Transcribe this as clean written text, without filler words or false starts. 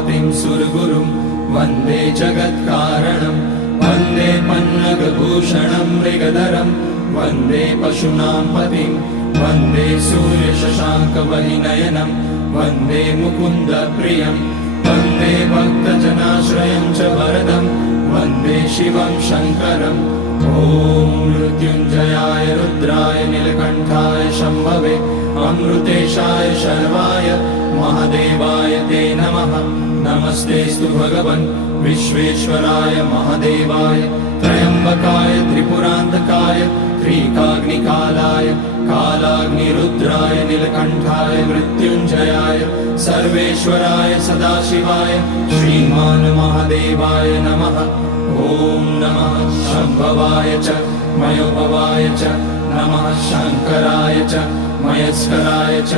पतिं सुरगुरुं वन्दे जगत्कारणं वन्दे पन्नगभूषणं मृगधरं वन्दे पशूनां पतिं वन्दे सूर्यशशाङ्कवहिनयनं वन्दे मुकुन्दप्रियं वन्दे भक्तजनाश्रयं च वरदं वन्दे शिवं शङ्करम् ॐ मृत्युञ्जयाय रुद्राय नीलकण्ठाय शम्भवे अमृतेशाय शर्वाय महादेवाय ते नमः। नमस्तेऽस्तु भगवन् विश्वेश्वराय महादेवाय त्र्यम्बकाय त्रिपुरान्तकाय त्रिकाग्निकालाय कालाग्निरुद्राय नीलकण्ठाय मृत्युञ्जयाय सर्वेश्वराय सदाशिवाय श्रीमान् महादेवाय नमः। ॐ नमः शम्भवाय च मयोभवाय च नमः शङ्कराय च मयस्कराय च